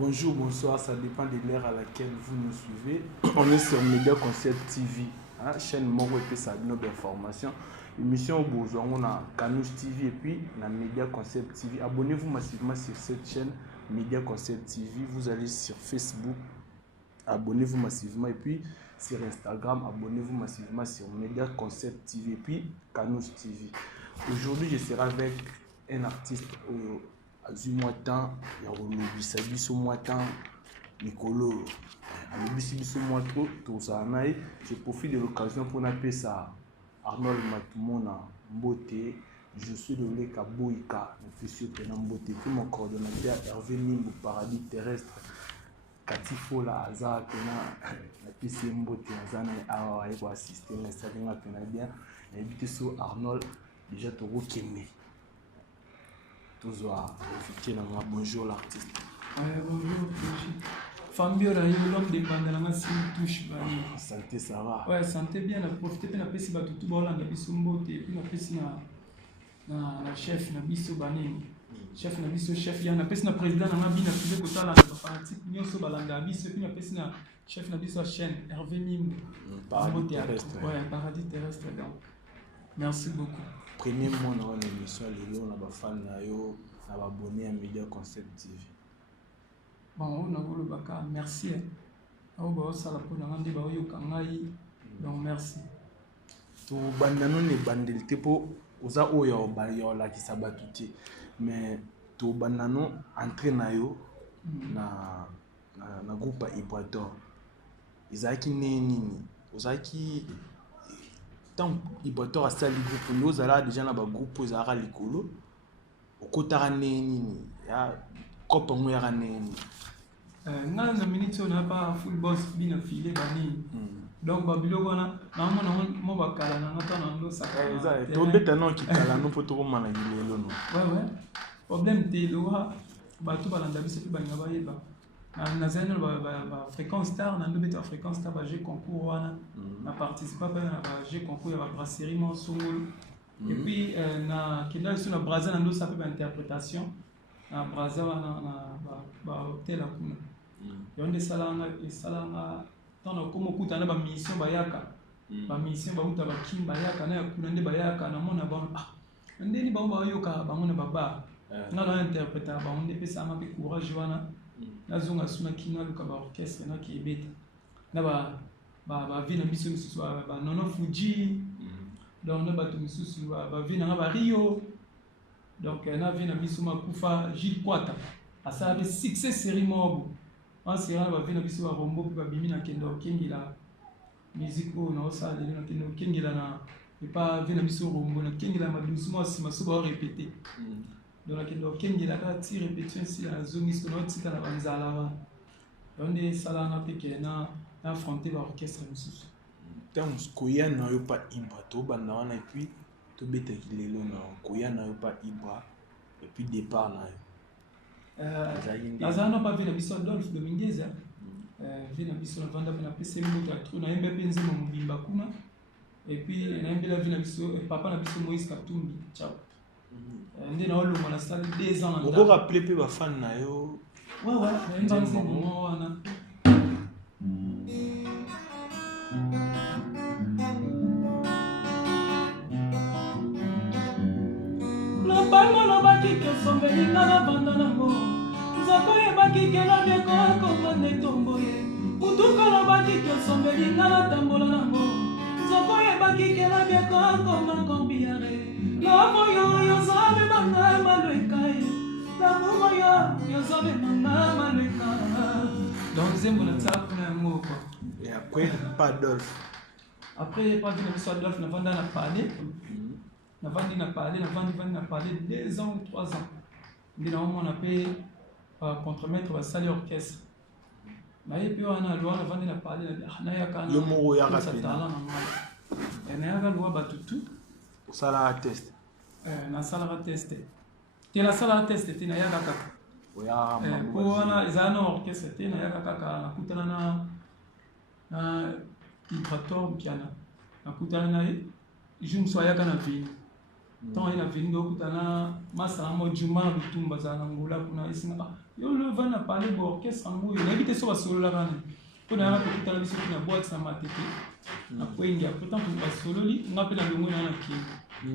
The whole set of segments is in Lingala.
Bonjour, bonsoir, ça dépend de l'heure à laquelle vous nous suivez. On est sur Media Concept TV, hein, chaîne Moro et puis ça nos informations. Émission au besoin, on a Canous TV et puis la Media Concept TV. Abonnez-vous massivement sur cette chaîne Media Concept TV. Vous allez sur Facebook, abonnez-vous massivement et puis sur Instagram, abonnez-vous massivement sur Media Concept TV et puis Canous TV. Aujourd'hui, je serai avec un artiste azui moitan ya kolobisa biso moitan mikolo alobisi biso moito tozala na ye. Je profite de l'occasion pour napesa Arnold Matumona mbote. Je suis de Leka Boïka, officier pena mbote, puis mon coordonnateur Hervé Nimbo Paradis Terrestre Katifola Aza pena napesi mbote azana awa ye ko assister na salinga pena bien na bité so Arnold déjà to kene. Bonjour l'artiste. Bonjour, Fambio l'homme de Bandalanga si touche. Santé, ça va? Ouais, santé bien, on a profité de la pesi batutu bola na biso mbote et puis na pesi na chef na biso banini. Chef na biso chef ya na pesi na président na bina file kotala na politique nyonso balanga biso puis na pesi na chef na biso chaîne Hervé Nimbo. Paradis Terrestre. Ouais, Paradis Terrestre donc. Merci beaucoup. Premier mois dans l'émission, les gens na fan na yo na abonné à Media Concept TV. Bon, on a voulu baka merci. On va ça la pour ngandi ba yo kangai. Donc merci. To bandano ne bandel tepo oza oyo ba yo la ki sabatuti. Mais to bandano entré na yo na groupe Ibrator. Izaki nini? Ozaki tant Ibrator a sali groupe nous ala déjà na ba groupe zara likolo. Okotara nini ya kopa ngo ya nini? Nga na minute on a pas full boss bina filé bani. Donc babilo na mo bakala na ngata na ndo saka. Exact. To beta non ki kala no poto ko mana gilelo no. Ouais. Problème te loha ba to balanda biso pe banga ba yeba. Na zeno ba fréquence star na ndo beta fréquence star ba jeu concours wana. Na participer pa na ba jeu concours ya ba brasserie mon songolo. Et puis na kenda sur na braza na ndo sa pe ba interprétation. Na braza wana na ba hotel akuna. Yonde salanga tana komo kutana ba mission bayaka. Ba mission ba uta ba kim bayaka na kuna nde bayaka na mona ba ndeni ba yoka ba mona baba. Na la interpréter ba onde pesa ma pe courage wana. Na zonga suna kina luka ba orchestre na ki ebeta. Na ba vina mission susu ba nono Fuji. Donc na ba to susu ba vina ba Rio. Donc na vina mission makufa Gilles Kwata. Asa be succès série mobu. On s'est rendu à biso rombo puis babimi na kendo kengila musique o na osa de na kendo kengila na et pas vina biso rombo na kengila ma doucement si ma soba répéter donc na kendo kengila ka ti répétition si la zone so na tika na banzala ba on est sala na peke na affronter ba orchestre mususu tant koya na yo pas ibra to banda wana et puis to beta kilelo na koya na yo pas ibra et puis départ na yo. Azana pas vu la biso Adolphe Dominguez vu la biso vanda na PC moto na yembe penze mo mbimba kuna et puis na yembe la vu la biso papa na biso Moïse Katumbi ciao ndé na olo na salle 2 ans on peut rappeler pe ba fan na yo ouais na yembe nze mo wana lo baki ke sombeli na banda na mo zako ye baki ke la bien ko mane tomboye mutuka lo baki ke sombeli na tambola na mo zako ye baki ke la bien ko man kombiare lo moyo zabe banga malweka la moyo zabe banga malweka donc zembo na tsapo na mo quoi et après pas Adolphe après pas de l'histoire Adolphe na vanda na parler na vandi na parler 2 ans ou 3 ans. Ndi na on a payé contre-maître va salle orchestre. Na yepi wana lwa na vandi na parler na ya kana. Yo mo ya rapide. Na ya ga lwa batutu. Sala test. Na sala test. Te la sala test te na ya ga kaka. Oya po wana izana orchestre te na ya ga kaka na kutana na Ibrator piano. Na kutana na ye. Je me sois ya kana vie. tant il a venu donc dans ma salamo Juma Lutumba Zanangola kuna isinga yo le va na parler de orchestre ango il habite sur solo la rane pour na ko kitala biso na boîte na matete na kwengi pourtant pour solo li ngapela ndongo na ki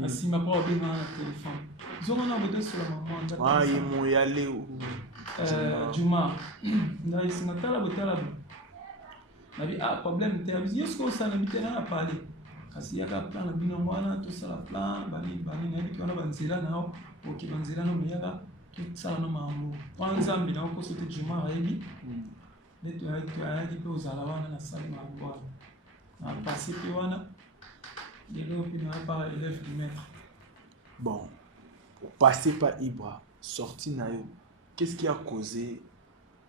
asima pa obenga na téléphone zongo na bote sur la maman ah yimo yale Juma na isinga tala botala na bi problème te abisi yesko ça na bitena na parler kasi yaka plan na bino mwana to sala plan bani na bitu na banzela na oki banzela no miyaka to sala no mambo kwanza mbina ko sote Juma rayibi neto ayaki pe ozala wana na sala mambo na passé pe wana lelo pe na pas élève du maître. Bon, pour passer par Ibra sorti na yo qu'est-ce qui a causé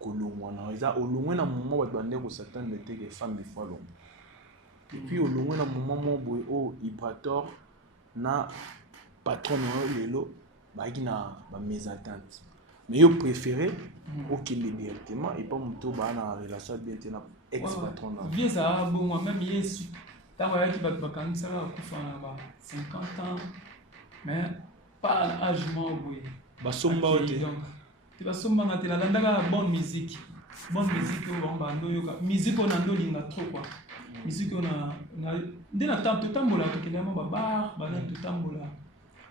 kolongwana eza olongwe na moment ba bande ko s'attendre était que femme fois long. Et puis au long na moment mo boy o Ibrator na patron lelo ba ki na ba mésattente mais yo préféré aucun directement et pas muto ba na relation bien na ex patron na bien ça bon moi même yesu ta wa ki ba kanisa ko fa na ba 50 ans mais pas l'âge mo boy ba somba ote donc tu vas somba na te la ndaka bonne musique on ba ndo yoka musique on ando linga trop quoi musique on a ndena tant tambola to kidama ba bar ba na to tambola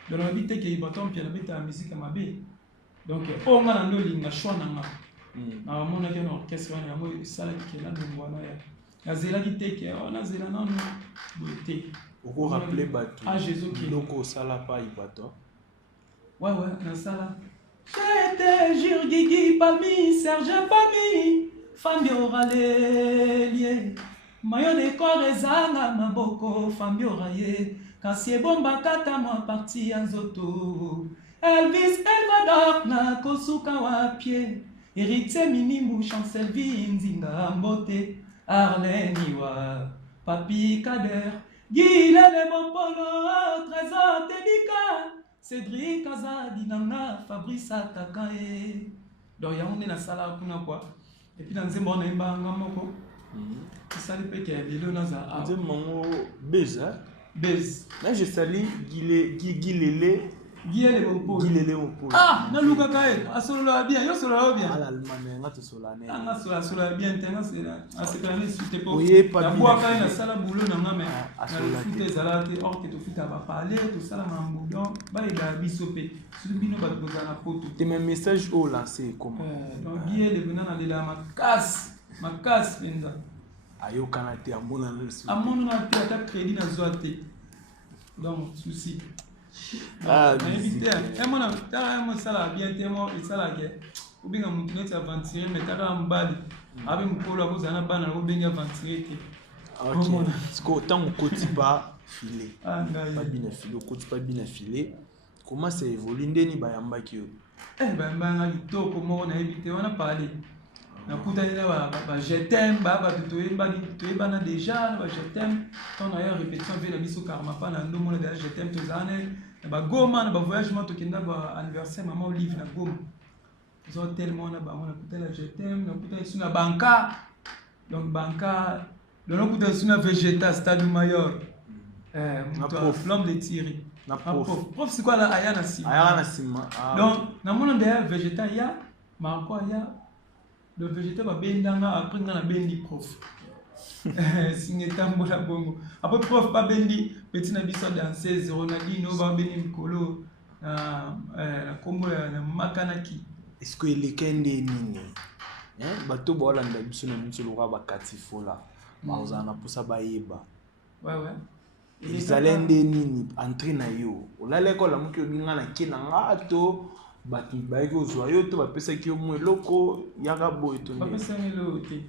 dans la vie que baton puis la beta musique ma be donc on nga ndo linga choix na nga na mona ke no orchestre na mo sala ki la ndo na ya zela ki teke on a zela na no boté vous rappeler batu ah Jésus qui loko sala pa Ibrator ouais na sala j'étais Jirgigi Palmi Serge Palmi Fambi Orale Mayo de Korezanga Maboko Fambi Oraye Kasi bomba kata mo parti Anzoto Elvis Elvador na kosuka wa pied Héritier Minimbu Chancelvi Nzinga Mbote Arlene wa Papi Kader Guilele Bompolo Trésor Tedika Cédric Azadi Nana Fabrice Atakae Dorian on est na sala kuna quoi et puis dans Zembo na imba ngamoko ça le peke lelo na za Zembo beza bez là je salue Guilele Bompolo ah na luka kae asolo bien yo solo bien ala almane ngata solane nga solo bien tenga c'est pas ne suite pas oye pas bien bois kae na sala boulot na ngame asola te zalate or que to fita ba parler to sala mambo donc ba ida bisope sur bino ba bozana photo tes mes messages au lancé comment donc Guilele bena na la makas penza ayo kana te amona na te ata crédit na zoate donc souci ah invité moi ta moi sala bien te moi sala ke ubinga muntu net aventurer mais ta mbali abi mukolo ko zana bana ko benga aventurer te ok siko tant koti pas filé pas bien filé koti pas bien filé comment ça évolue ndeni bayamba ki bayamba nga kitoko mo na invité on a parlé na kuta ina ba je t'aime ba to na déjà ba je t'aime quand on a répétition avec la biso karma pa na ndo mona déjà je t'aime to zane ba goma na ba voyage mo to kenda ba anniversaire maman Olive na goma ils ont tellement na ba mona kuta la je t'aime na kuta isu na banka donc banka donc kuta isu na Vegeta Stade Mayor l'homme de Thierry na prof c'est quoi la ayana sima donc na mona d'ailleurs Vegeta ya ma quoi ya le végétal va bendanga après na bendi prof singetambola bongo après prof pas bendi petit na biso danseuse Ronaldinho ba bendi mkolo na kombo na makanaki est-ce que les kende nini bato bolanda biso na biso loka bakatifola bazana posa bayeba ouais izalende nini entrée na yo olale ko la muki obinga na kina ngato batu baiki ozwa yo to bapesaki yo mwa eloko yaka boye to nde bapesaki eloko te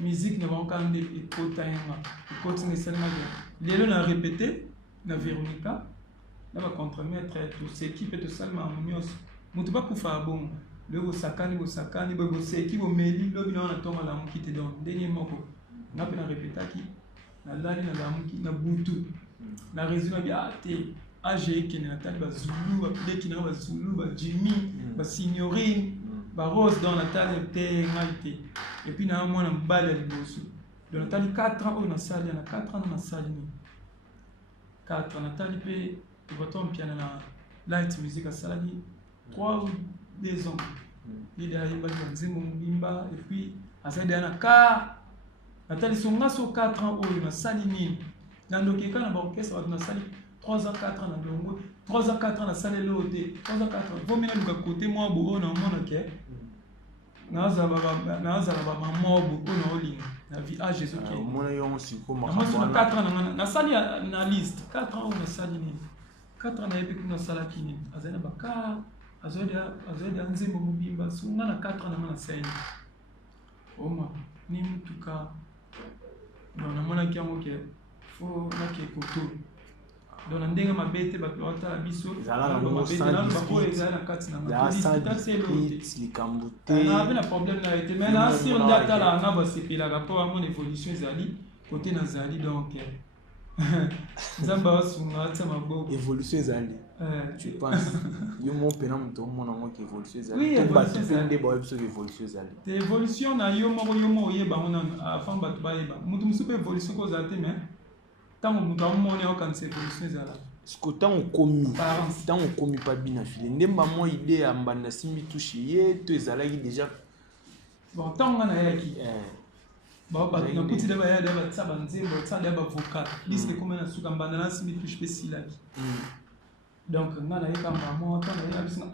musique na bango kaka nde ekota yanga ekoti na esalema bien lelo na répété na Véronica na bacontremaître toseki mpe tosalema yango nyonso moto bakufa bongo lelo bosakani boseki bomeli lobi na wana ntongo alamuki te donc ndenge moko nga mpe na répétaki nalali nalamuki na butu na résume bia te age ekene natali bazulu bapileki na bazulu bajimmy basignorine barose donc natali te ngai te et puis na mwana mobali ya liboso donc natali 4 ans oyo nasali na 4 ans nasali ni 4 natali mpe il va tomber piano na light music à saladi 3 ou 2 ans il est allé battre nzembo mbimba et puis à ça derrière na car atali songa so 4 ans oyo na sali nini na ndokeka na orchestre na sali 3 ans 4 ans na dongo 3 ans 4 ans na sali loté 3 ans 4 ans vaut mieux luka côté moi bo na mona ke na za ba maman bo na olinga na vie à Jésus qui mona yo siko na 4 ans na sali na liste 4 ans na sali nini 4 ans na yebi kuna sala kini azana baka azoda nzembo mubimba sunga na 4 ans na sali oma ni mutuka donc namona kiango ke fo na ke koto donc na ndenge mabete bato batala biso zala na mabete na bako ezala na kati na mabete likambute na avena problème na été mais na sur data la na ba sepela rapport à mon évolution ezali côté na zali donc nzamba sunga tsama bo évolution ezali tu penses yo mon pena muto mona mo ke évolution ezali oui évolution ezali ba episode évolution ezali évolution na yo mo yeba ona afan bato ba yeba mutu musupe évolution ko zate mais tant mutu amone o kan évolution ezala siko tant komi pas bina file ndemba mo idée ya mbanda simbi touche ye to ezalaki déjà bon tant ngana yaki ba na kuti de ba ya de ba tsaba nzembo tsaba ba vocal liste comme na suka mbanda na simbi touche pe silaki donc ngana yeka mamo tant na ya bisina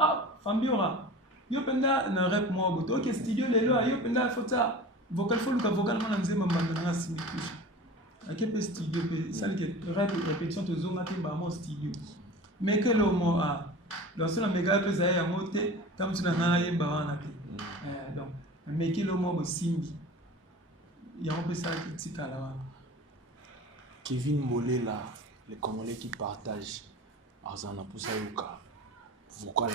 fambiora yo penda na rap mo boto ok studio lelo yo penda fota vocal foluka vocal mana nzembo mbanda na simbi touche akepe studio pe sali ke rap répétition to zonga te ba mo studio mais que le mo dans cela méga pe za ya mote comme tu na yemba wana te donc mais que le mo bo simbi il y a un peu ça qui tique à la Kevin Molela, les Congolais qui partagent Arzana Poussayuka, vocal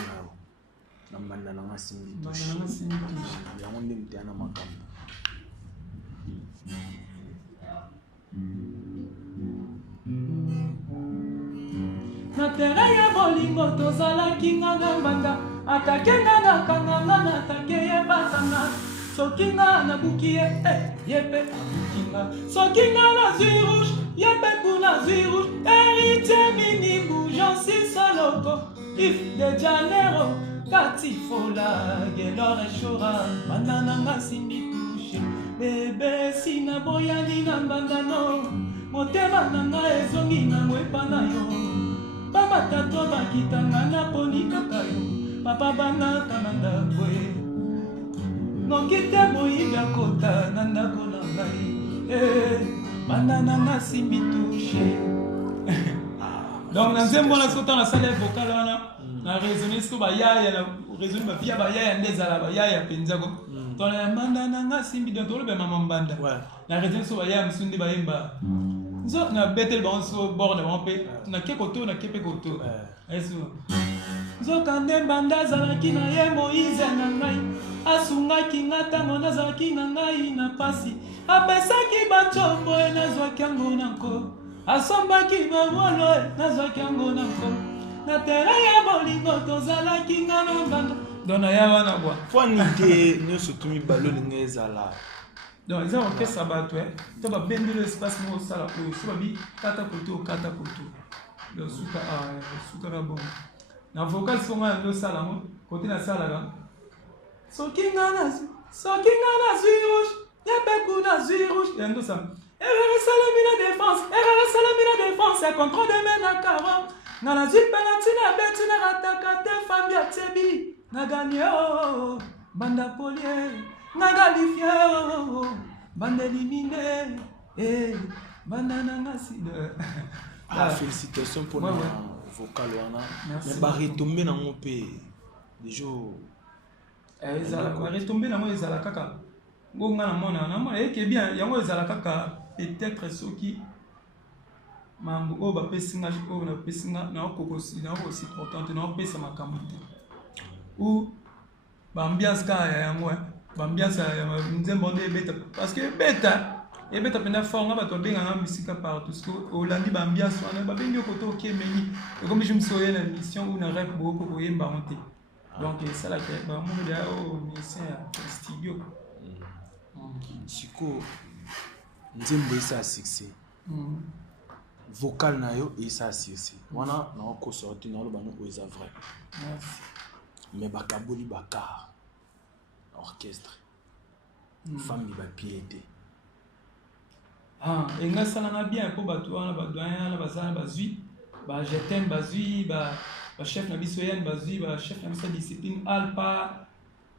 na mbanda na simbi touche ya monde mtiana makambo na terrain ya bolingo tozalaki nga na mbanda atake nga na kanganga na atake ye batanga soki nga nabuki ye ye mpe abuki nga soki nga na zwi rouge ye mpe kuna zwi rouge héritier minimbu jansi soloko if de janero kati fola gelor eshora banda nanga simbi touche bebe sina boyani na mbandano motema nanga ezongi nango epa na yo bamatato bakitanga na poni kaka yo papa banaka na ndako noki te moyibi akota na ndako na ngai banda nanga simbi touche donc na nzembo na sota na sala vocal wana na raisonner so bayaya na raisonner ba via bayaya ndezala bayaya penzako to na banda nanga simbi donc to le mama mbanda na raisonner so bayaya msundi bayemba nzo na betel ba so borne ba pe na ke koto na kepe koto eso nzo kande mbanda zalaki na ye Moïse na ngai asungaki nga ntango nazalaki na ngai na pasi apesaki bacombo nazwaki yango nanko asombaki bamolo nazwaki yango nanko na terrain ya bolingo tozalaki nga na mbanda dona ya wana bwa fwani te nyonso tumi balo linga ezala donc ils ont fait ça bateau to ba bendelo espace mo sala ko so babi kata koto le suka na bon na vocal songa no sala mo côté na sala ga soki nga na zwi rouge ya beku na zwi rouge endo ça erreur salami na défense contrôle de main na caro na la zwi penalty na beti na rataka te famille atsebi na gagné banda polier na galifie banda éliminé banda nanga sida félicitations pour le vocal wana mais ba retomber na mon pays des jours ezala ba retomber na mo ezala kaka ngonga na mona eke bien yango ezala kaka peut-être soki mambo o ba pesinga o na pesinga na kokosi na aussi importante na pesa makambo te ou ba ambiance ka yango bambiance ya nzembo nde beta parce que beta penda forme bato benga musika partout parce que olandi bambiance wana babengi koto okemeli comme je me souviens la mission ou na rap beaucoup ko yemba monter donc ça la que ba mo ya au musicien studio siko nzembo esa succès vocal na yo et ça c'est wana na ko sorti na lo bano o est vrai merci mais bakaboli bakar orchestre femme ba piété et nga salanga bien pour bato wana ba doyen na bazana bazui ba je t'aime bazui ba chef na biso yen bazui ba chef na biso discipline alpa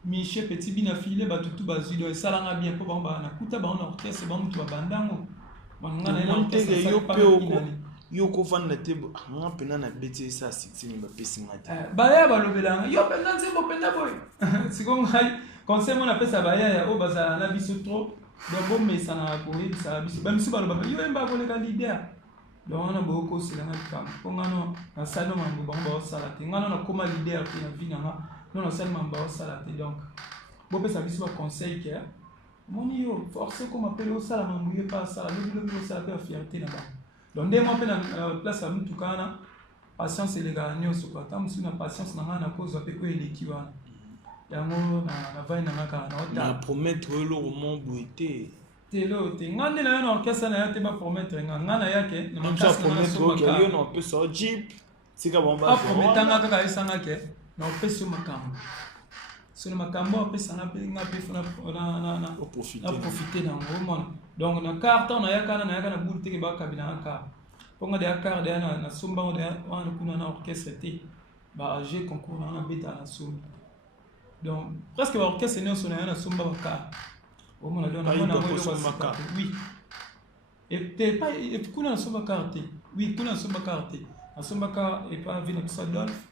Michel Petit bina filé ba tutu bazui do salanga bien pour ba na kuta ba na orchestre ba mutu ba bandango manga na orchestre yo ko vanda te nga pena na beti ça 16 ba pesi ngata ba ya ba lobelanga yo pena nzembo pena boy siko ngai conseil mon appelle ça ba ya o baza na biso trop donc bon mais ça na ko ça biso ba miso ba loba yo emba ko le candidat donc on a beaucoup c'est la kam ko ngano na salo mambo ba sala te ngano na koma leader pe na vie na non non seulement ba sala te donc bon pe ça biso ba conseil que mon yo force comme appelle au sala mambo yo pas sala le sala pe fierté na ba donc dès moi pe na place à mutu kana patience les gars nyoso kwa tam si na patience na ngana cause pe ko elekiwa yango na vai na ngaka na ota na promettre le roman boité telo te ngande na yo orchestre na yo te ba promettre ngana yake na makasi na promettre que yo no peut so jeep sika bomba promettre ngaka ka isanga ke na opeso makambo sur le makambo opesa na pe ngape fona na profiter na ngomona donc na carte na yaka na boule te ba kabina nka ponga de akar de na sumba de wana kuna na orchestre te ba j'ai concours na beta na sumba donc presque l'orchestre est sonné na sumba baka au moins on a oui et pas et kuna na sumba carte oui kuna na sumba carte na sumba ka et pas vina Adolphe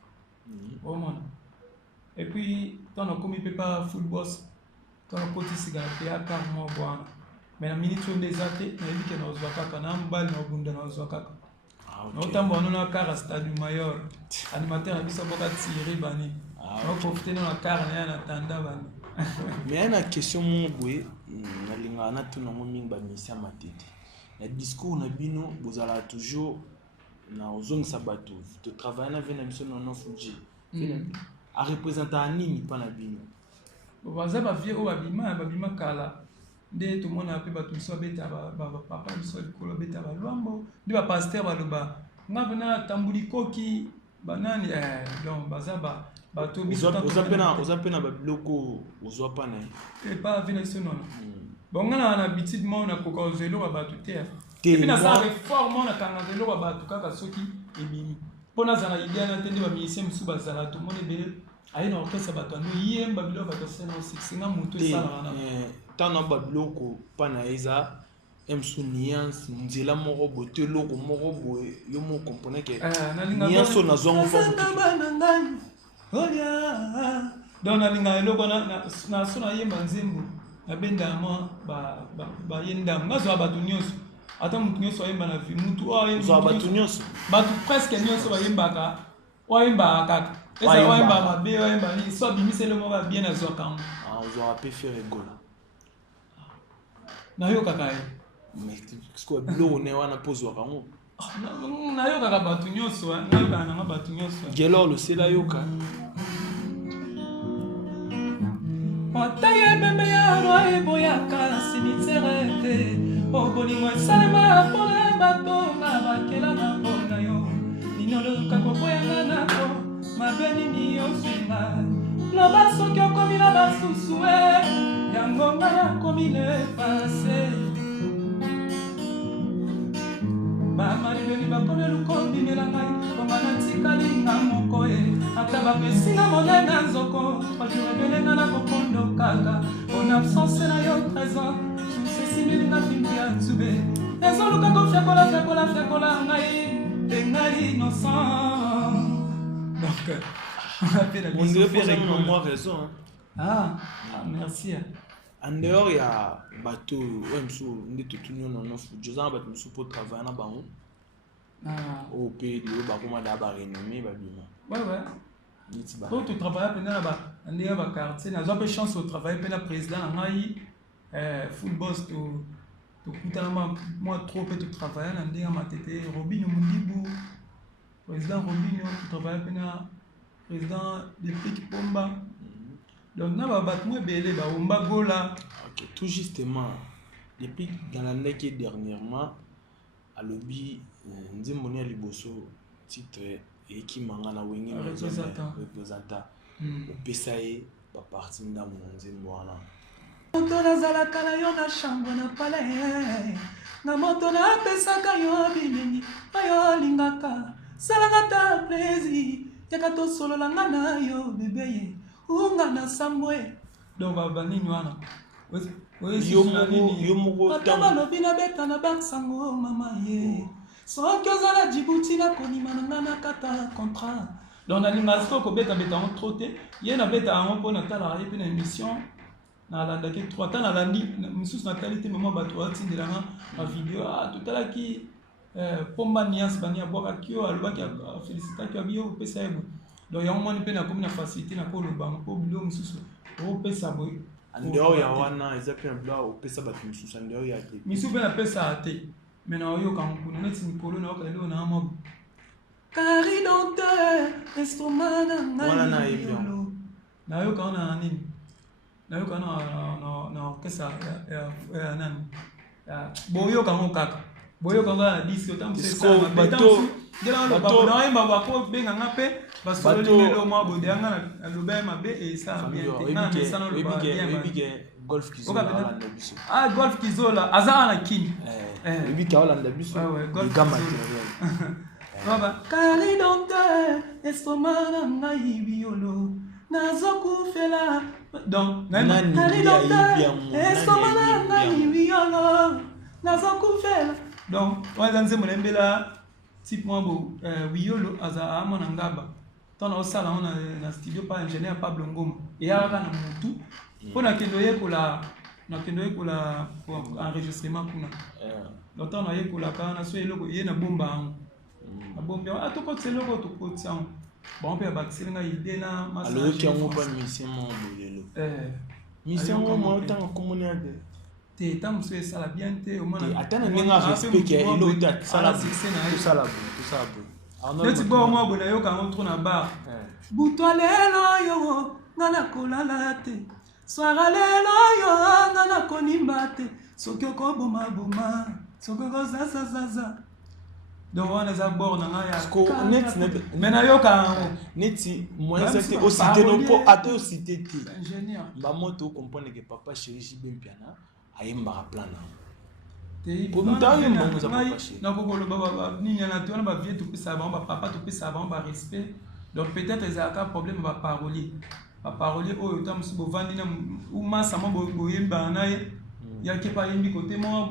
au moins et puis tant on comme il pas football tant on côté cigare pe akar mo bwana mais na minute on des athées na yiki na ozwaka na mbali na bunda na ozwaka notamment on a car stade mayor animateur biso boka tirer bani on profiter dans la car na tanda bani mais une question mon boy na linga na tuna mo minga misa matete na discours na bino bozala toujours na ozong sabato to travailler na vena biso na fuji a représenter nini pa na bino baza ba vie o babima kala nde to mona pe bato so beta ba papa biso likolo beta ba lwambo ndi ba pasteur baloba ngabona tambuli koki banani donc baza bato biso ozapena ba biloko ozwa pa na et pas venir ce non bon ngana na bitid mo na koka ozelo ba bato te et puis na sa réforme na kanga zelo ba bato kaka soki ebimi pona zana idea na tende ba musicien musu bazala to mona bele ayi na orchestre bato no yemba biloko bato sena singa mutu sala na tana ba biloko pa na eza emsu nuance nzela moko bote loko moko boye yo mo comprendre que nuance na zongo fa olia donc nalinga eloko na sona yemba nzembo na benda mo ba yenda ngazo bato nyonso ata mutu nyonso ayemba na vi mutu so bato nyonso bato presque nyonso bayembaka oyemba eza oyemba mabe oyemba ni so bimisele mo ba bien na zoka ozwa pe faire rigola na yo kaka mais ce biloko ne wana pozwa kango na yo kaka bato nyonso ngaka na bato nyonso gelo lo sela yoka Otaye bembe ya roi boyaka cimetière te obolingo esalema mpona bato na bakela na mpona yo ninololuka koboyanga nako mabe nini oswinga loba soki okomi na basusu yango ngai akomi le pase bamalibeli bakomi lukobimela ngai konga natikalinga moko ata bapesinga monena nzoko bajurebelenga na kokondo kaka mpona absence na yo trésor susesimilinga fimbu ya nzube ezoluka kofiakola ngai te ngai innocent donc on dirait que moi raison merci en dehors il y a bateau emso ndito tunyo na fu joza bato musu pour travailler na bango au pays de bakoma da ba renommé ba bima ouais pour tu travailler pendant ba ndé ba quartier na zo pe chance au travail pendant président ngai football to kutana moi trop peut travailler na ndé ma tete Robinho Mundibu président Robinho tu travailler pendant président de Pic Pomba. Donc, na babat moi belé ba umba gola. OK, tout justement depuis dans l'année qui dernièrement alobi nzembo ni liboso titre et qui mangana wengi représenta opesa ye ba parti ndamu nzembo wana moto nazalaka na yo na chambre na palais na moto napesaka yo bilengi oyo olingaka salanga ta plaisir yaka tosolola nga na yo bebeye unga na sambwe donc babanini wana yo moko ata balobi nabeta na basango mama ye soki ozala Djibouti nakonima na nga nakata contrat donc nalinga siko kobeta yango tro te ye nabeta yango mpo natalaka ye mpe na émission nalandaki 3 temps nalandi mosusu natali te mama bato batindelanga bavideo totalaki pomba niance bangi abwakaki yo alobaki afélicitaki abi yo opesa ye boye donc yango moni mpe nakomi na facilité na kolobanga mpo bilo mosusu opesa boye andeo ya wana eza mpe na bilo opesa bato mosusu andeo ya te misu mpe napesa te me naoyoka mokuna neti mikolo nayoka eloko na amobi kari dante estoma na ngai nayoka wana na nini nayoka na orchestre ya nani boyoka ngo kaka boyoka ngo na disque otambusa bato naoyemba bakobenga nga mpe basololi lelo mwa bodeyanga aloba ye mabe esala bien te nga na mesana oloba golf kizola golf kizola aza na kini ebiki aolanda biso gama baba kari donte estoma na ngai biolo nazokufela donc kari donte estoma na ngai biolo nazokufela donc wana nzembo nembela type mwa bo wiyolo aza amona ngaba tona osala ona na studio pa ingénieur Pablo Ngoma eyaka na mutu mpo nakende oyekola enregistrement kuna donc tona oyekolaka na so eloko ye na bomba yango na bomba yango atokotisa eloko tokotisa yango bango mpe abakiselinga ide na aloyoki yango mpa misien mo bolelo misien mo mo otanga komoni ade te ta mosu esala bien te ata na ndenge arespect ya eloko te tosala boye neti bo mwa boye nayoka yango tro na bar butwa lelo yo nga nakolala te swara lelo yo nga nakonimba te soki okobomaboma soki okozazazaza donc wana eza bord na ngai ya me nayoka yango neti moyen te osite no mpo ata osite te bamoto okomprendre ke papa chéri jibempiana ayembaka plan na nakokoloba nini na te wana bavie topesaka bango bapapa topesaka bango barespect donc peut-être ezalaka problème baparolier oyo ta mosu bovandi na umasa mo boyembaka na ye yaki pa yembi kote mo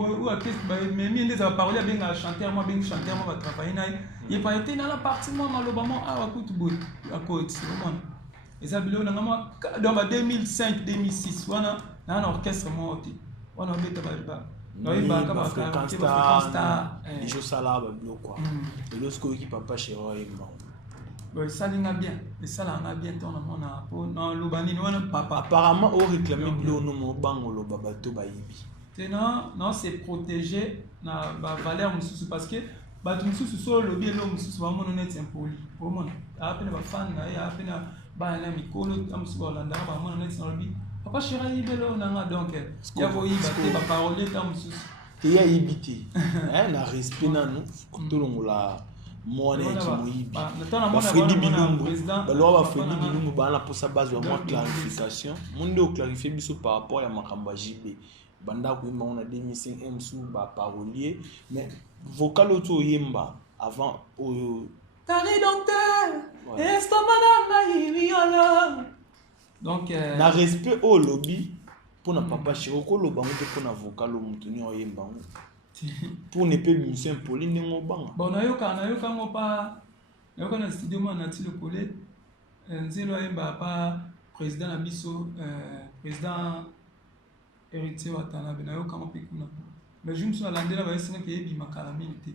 memi nde eza baparolier abengaka chanteur mo abengi chanteur mo batravaille na ye ye pa ete na la partie mo maloba mo awa kutu boye akoti omona eza biloko nanga mo donc ba 2005 2006 wana na orchestre mo te wana obeta noyebaka bafréquence ejosala babiloko elosiko oyoki papa chéri oyemba esalinga bien esalanga bien te onamona mpo naloba nini wana papa apparemment oréclame bilo nomo obanga oloba bato bayebi te non c'est protégé na bavaleur mosusu parce que bato mosusu so olobi elo mosusu bamona neti impoli omona aa pene bafane na ye aa pene bana na mikolo ta mosusu baolandaka bamona neti nalobi papa chéri ayibelo nanga donc ya koyiba te baparolier ta mosusu te ya yibi te na respect nanu kotolongola mwana eki moyibi bafredi bilumbu baloba bafredi bilumbu bana na posa base ya mwa clarification monde oclarifie biso par rapport ya makambo ya JB banda koyemba ngo na 2005 msu baparolier mais vocal oto oyemba avant oyo tari docteur estomana ngai violo donc na respect au lobby pour na papa chéri okoloba ngo te pour na vocal mutu ni oyemba ngo pour ne pas mission poli ndenge obanga bon nayoka ngo pa nayoka na studio mo na ti lokole nzelo ayemba pa président na biso président héritier wa Tanabe nayoka ngo pe kuna mais je me suis landela ba esinga ke yebi makala mingi te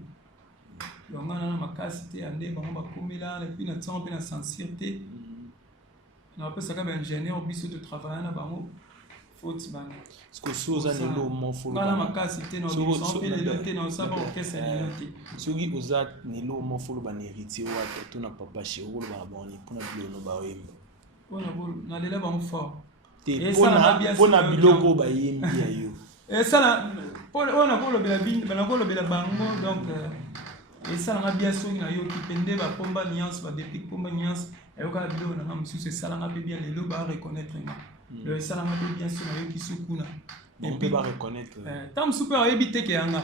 donc na makasi te ande bango bakomela et puis na tsang pe na censure te na pesaka ba ingénieur biso de travailler na bango faute bana parce que soza nelo mo folo bana makasi te no biso pe le te no saba orchestre te soki oza nelo mo folo ba héritier wa to na papa chéri ko ba boni pona bilo ba oyemba pona bolo na lela bango fort te pona biloko ba yembi ya yo esala on a pour le bango, donc, et ça, on a bien sûr, il y a qui pendait, va pomba nuance, va dépiquer pomba nuance, et au cas où on a un monsieur, c'est ça, on a bien les lots, va reconnaître. Le ça, on a bien sûr, il y a qui soukuna. On peut pas reconnaître. Tant super, éviter qu'il y a un.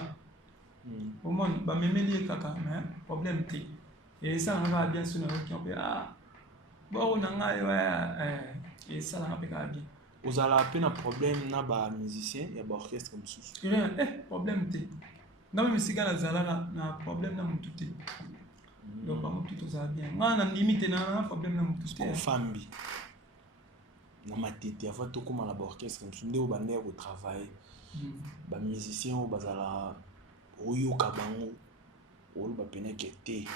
Au moins, bah, même les caca, mais problème, t'es. Et ça, on va bien sûr, on peut, bon, on a, ouais, et ça, on a bien. Vous avez un problème dans les musiciens et l'orchestre comme ça. Rien, problème t'es. Non mais si gars là na problème na mututé. Donc pas mututé ça bien. On a limité na problème na mututé. Comme famille. Na matete avant tout comme à l'orchestre comme ça, ndé bandé au travail. Ba musiciens au bazala oyo kabango. O ba pena kete.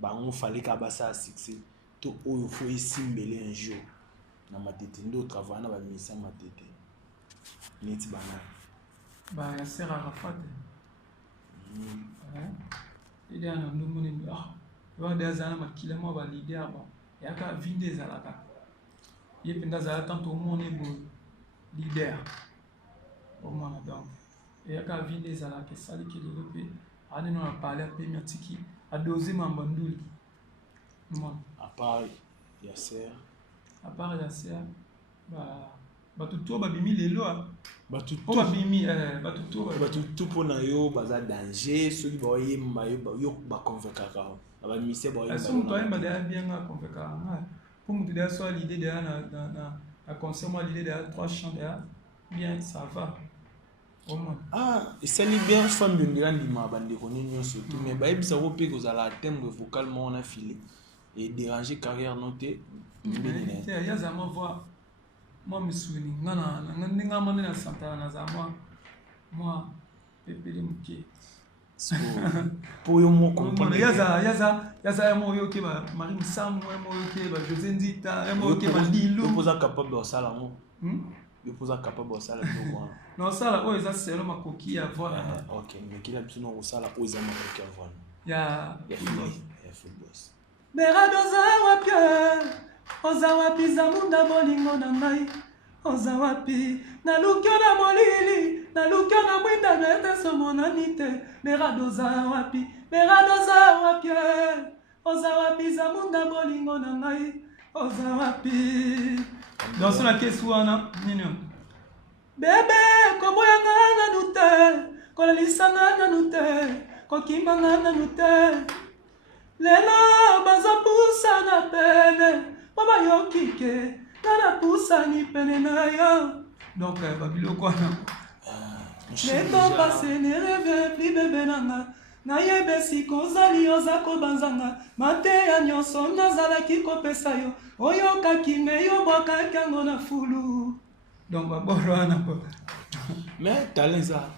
Bango fallait ka basa succès. To oyo faut essimbele un jour. Na matete ndo travail na ba musiciens matete. Neti bana. Ba ya sera Rafat. Il y a un nombre de il y a des années qui les mots validés avant. Il y a qu'à vendre des alaka. Il y a des alaka tant au monde est beau leader. Au monde donc. Il y a qu'à vendre des alaka. Ça dit qu'il est développé. On nous a parlé à Premier Tiki à doser ma bandoule. À part Yasser. À part Yasser, bah tout ba bimi lelo tout pour na yo baza danger ceux qui voyaient mayo yo ba convaincre ba mise ba yo son toi ba bien convaincre pour me dire soit l'idée de na concert moi l'idée de 3 chants bien ça va au moins et ça li bien femme de grande ma bande connait surtout mais ba ebisa ko pe ko zala thème vocalement on a filé et déranger carrière notée il y a zama voix moi me souviens nga mane na santa na za moi pepele muke pour yo mo comprendre yaza mo yo ke ba Marie Sam mo yo ke ba José Ndita mo yo ke ba Lilo yo posa capable de ça là mo yo posa capable de ça là non ça là ça c'est le makoki à voir OK mais qu'il a besoin de ça là za makoki à voir ya football Bera doza wapia Oza wapi zamunda bolingo na ngai Oza wapi Nalukyo na molili Nalukyo na mwinda bete somonani te Bera doza wapi Oza wapi zamunda bolingo na ngai Oza wapi Dans la caisse wana nini Bebe koboya ngana nute Kolalisa ngana nute Kokimba ngana nute Lelo baza pusa na pene Mama yo kike Nana pusa ni pene na yo Donc babilo quoi Les temps passés ne rêvent plus bébé nanga Na yebe si kozali ozako banzanga Mate ya nyonso nazalaki kopesa yo Oyo kakime yo boka kango na fulu Donc babolo wana po Mais talent ça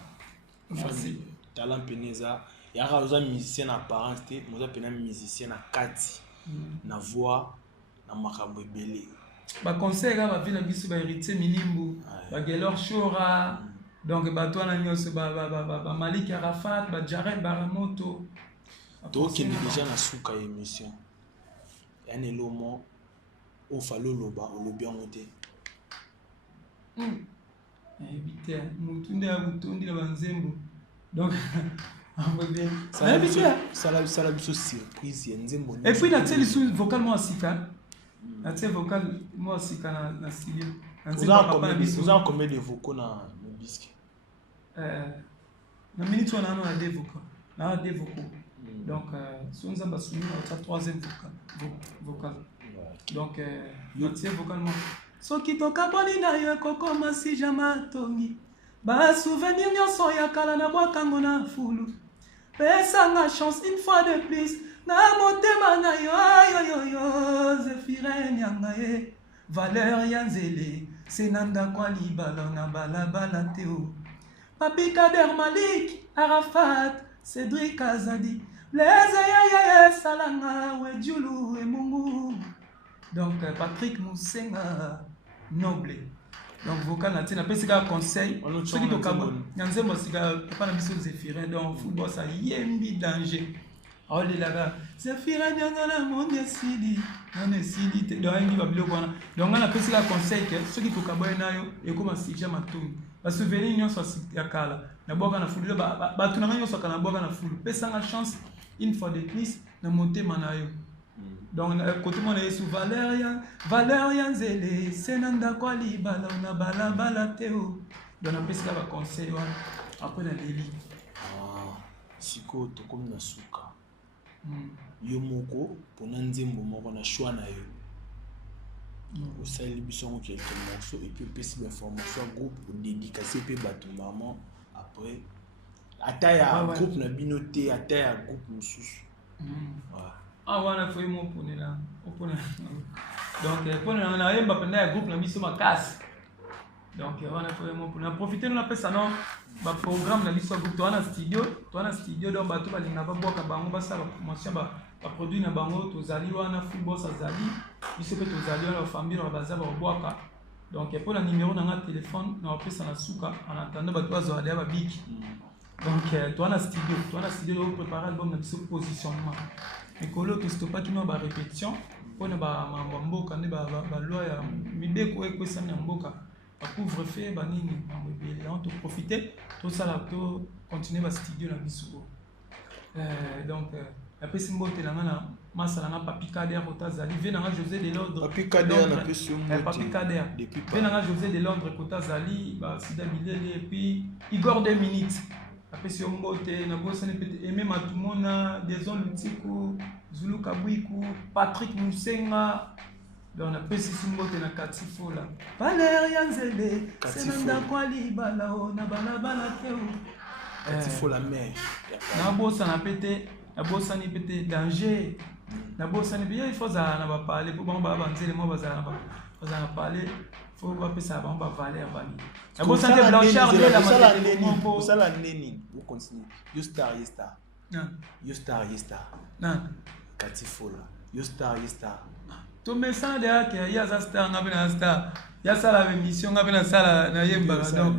talent peneza il y a un musicien apparence moi j'appelle un musicien à kati na voix na makambo ebele ba concert ba vila biso ba héritier milimbu ba Gelor Shora donc ba toi na nyos ba Malik Arafat ba Jared Baramoto to qui est déjà na suka émission un elomo au falo loba o lobi ngote éviter mutunde ya butundi na banzembo donc ça la surprise et puis la télé vocalement asika la télé vocal moi asika na studio vous avez combien de vocaux dans le disque na minute on a des vocaux là des vocaux donc si on a soumis au troisième vocal donc la télé vocalement soki tokaboni na yo kokoma si jamais tongi ba souvenir nyonso ya kala na bwakango na fulu pesanga chance une fois de plus na motema na yo Zéphirine yanga ye valeur ya nzele senanda kwa libala na balabala teo Papi Kader Malik Arafat Cédric Azadi Blaise ya salanga we Djulu et Mungu donc Patrick Moussenga Noble donc vocal na tina pe sika conseil ceux qui tokabo nyanzembo sika papa na biso Zéphirine donc football ça yembi danger Oh là là, Zafira Nyangala Monde Sidi, on est Sidi, dans un livre bleu. Donc on a fait la conseil que ceux qui sont caboyés et comme un sixième matou. Parce que venir nous soit à Kala, la boga na foule, bah tout le monde soit na boga na foule. Pesa la chance une fois de plus de monter manayo. Donc côté mon est sous Valérian Zélé, Senanda Kwali Bala, on a bala bala théo. Donc on a fait la conseil après la délit. Ah, siko to comme na suka. Yo moko pona nzembo moko na choix na yo au sein de l'émission quelques morceaux et puis pesi d'information groupe dédicacé pe bato maman après ataya groupe na binoté ataya groupe mususu ah wana foi mo ponela opona donc ponela na yemba penda groupe na biso makasi donc wana foi mo pona profiter na pesa non ba programme na biso groupe to na studio donc bato balinga ba boka bango ba sala promotion ba produit na bango tozali wana football azali biso pe tozali wana famille na baza ba boka donc pour la numéro na téléphone na pesa na suka en attendant bato bazali ba biki donc toi na studio on préparer album na biso positionnement ekolo que c'est pas qui ma ba répétition pona ba mboka ne ba loi ya mideko ekwesa na mboka couvre-feu banini on te profiter tout ça là to continuer ba studio na biso donc après simbote na ngana masala na papi kader kotazali ve na José de Londres papi kader na peso papi kader ve na José de Londres kotazali ba sida bilele et puis Igor 2 minutes après si mbote na bossa ne peut aimer matumona des on lutiko Zulu Kabwiku Patrick Musenga. Donc on a fait ce mbote na katifo là. Valérian Zélé, Senanda Kwali Bala, na bala bala teo. Katifo la mer. Na bossa na pété, na bossa ni pété danger. Na bossa ni bien il faut ça na ba parler pour ba banzele mo ba za na parler. Faut pas passer avant ba Valère Vali. Na bossa ni Blanchard de la matete pour ça la neni. Vous continuez. You star. Non. Katifo là. You star. To me ça de que ya za star na bena star. Ya ça la émission na bena sala na yemba donc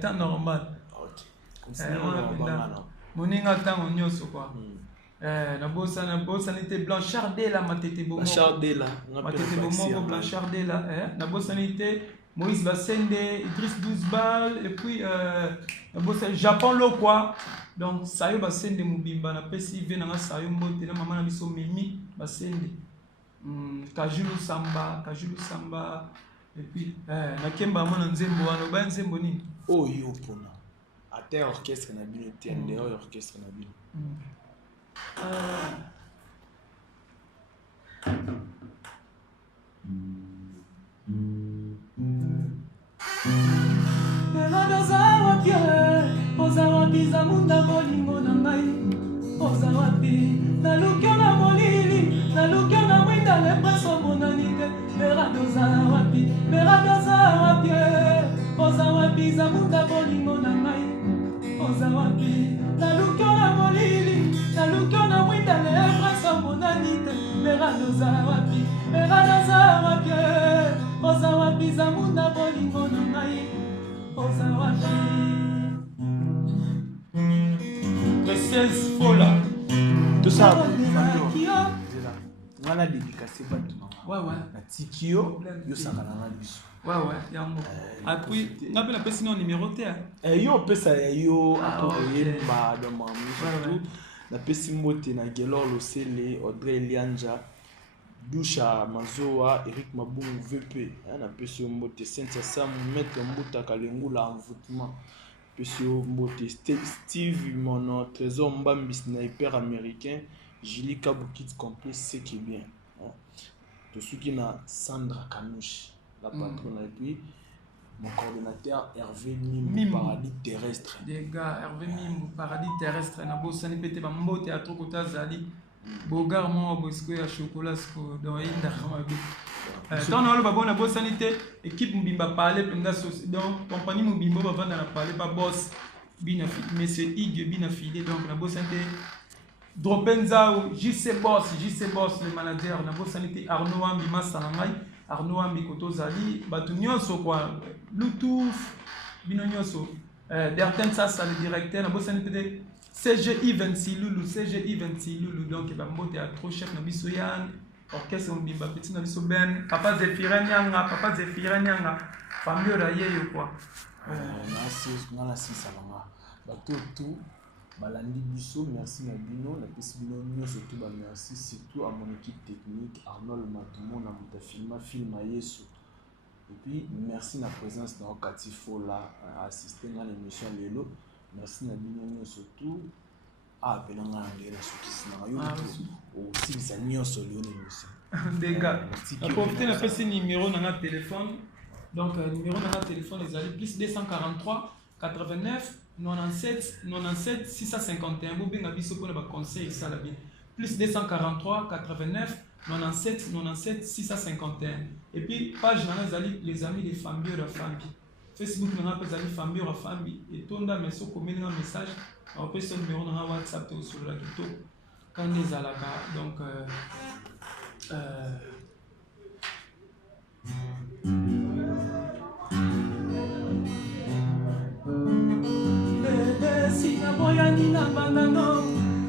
temps normal. OK. Continuez. Moninga tango nyoso quoi. Na bossa n'était Blanchard de la matete bomo. Blanchard de la. Matete bomo Blanchard de la na bossa n'était Moïse Bassende, Idriss 12 balles et puis na bossa Japon lo quoi. Donc sayo Bassende mubimba na pesi ve na sayo mbote na mama na biso Mimi Bassende. Kajulu Samba et puis na kemba mona nzembo wana ba nzembo nini oh yo pona ate orchestre na bino te ande orchestre na bino ozawa biza munda bolingo na ngai ozawa bi na lukyo na molili na lukyo na mwinda le preso monanite meradoza wapi ozawa biza munda bolingo na ngai ozawa bi na lukyo na molili na lukyo na mwinda le preso monanite meradoza wapi ozawa biza munda bolingo na ngai ozawa bi Précieuse Fola. Tout ça, on a dédicacé bâtiment. Ouais. La Tikio, yo sakalana biso. Ouais, yango. Après, on appelle la sinon numéroté. Yo pesa yo akoyeba dans ma musique. La pesimote na Gelor Losele, Audrey Lianja, Doucha Mazoa, Eric Mabou VP. Na pesio mbote Cynthia Sam, Maître Mbuta Kalengula envoûtement. Pesio Mbote, Steve Mono, Trésor Mbambi, sniper américain, Julie Kaboukit complet, c'est qui est bien. Tout ce qui n'a Sandra Kanouchi, la patronne, et puis mon coordonnateur Hervé Mimou, Paradis Terrestre. Des gars, Hervé Mimou, Paradis Terrestre, na bossa ni pété Bambo, théâtre Kota Zali, Bogar, moi, Bosco, à chocolat, dans Inda, quand on a le bon sanité, équipe Mbimba parler, donc compagnie Mbimba va vendre parler, pas boss, mais c'est Ig, bien affilié, donc la bonne santé. Dropenza, JC Boss, le manager, la bonne sanité, Arnaud Ambima Salangai, Arnaud Ambikoto Zali, Batunyoso, quoi, Bluetooth, Binonyoso, Derten Sassa, le directeur, la bonne sanité, CGI 26 Loulou, CGI 26 Loulou, donc il va monter à trop chef Nabiso Yann, orchestre Mbimba Petit Nabiso Ben, Papa Zéphirin Nyanga, famille Raye quoi. Merci Salama. Tout, Balandi Bisso, merci Nabino, la Pessibino, surtout, merci surtout à mon équipe technique, Arnold Matumo, Namuta Film à Yesu. Et puis, merci la présence dans Katifo là, assister à l'émission Lélo. Merci Nabino surtout. Belanga Angela Soukis aussi les amis sur l'émission. Des gars, profitez de faire ce numéro dans notre téléphone. Donc, numéro dans notre téléphone, les amis, plus 243 89 97 651. Vous avez un pour le conseil, ça la bien. Plus 243 89 97 651. Et puis, page dans les amis des familles de la famille. Facebook, nous avons les familles de la famille. Et tout le monde a commis un message. On peut se numéro dans WhatsApp ou sur la Kito. Quand les alaka, donc. Bébé, si na boyani na banano,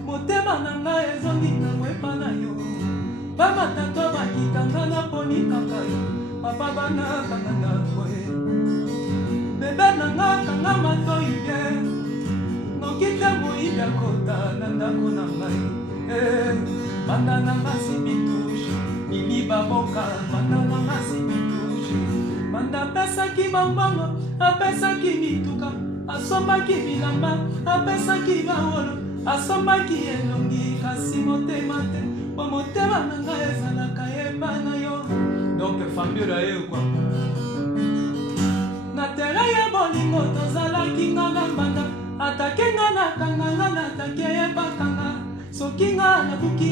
motema na ngai ezongi na mwepa na yo. Bamata to bakitanga na poni kaka yo. Papa bana kanga boye. Bébé na nga kanga matoi bien. Nokita moiba kota na ndako na ngai. Banda na ngasi bitushi, bibi baboka, banda na ngasi bitushi. Banda pesa ki bambanga, apesa ki bituka, asoma ki bilamba, apesa ki bawolo, asoma ki elongi, kasi motema te, po motema na ngai ezalaka yeba na yo. Donc famille raye quoi. Na tere ya bolingo tozalaki nga na mbanda, atake nga na kanga na atake yeba kanga. Sokinga na bukie,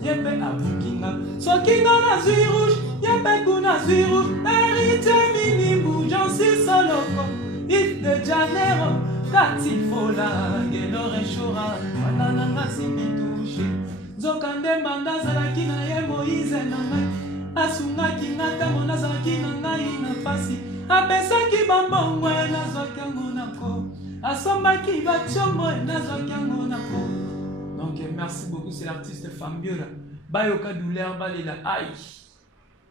yepe abukinga. Sokinga na zui rouge, yepe kuna zui rouge. Hérité minimbu, j'en suis soloko. If de Janeiro, Katifola, Gelo Rechora, Banana ngasi bitushi. Zokande mbanda zalaki na ye Moïse na ngai. Asungaki ngata mona zalaki na ngai na pasi. Apesaki bambongo nazwaki yango nako. Asombaki bachombo nazwaki yango nako. Donc merci beaucoup, c'est l'artiste Fambiola. Bayoka douleur, balela aïe.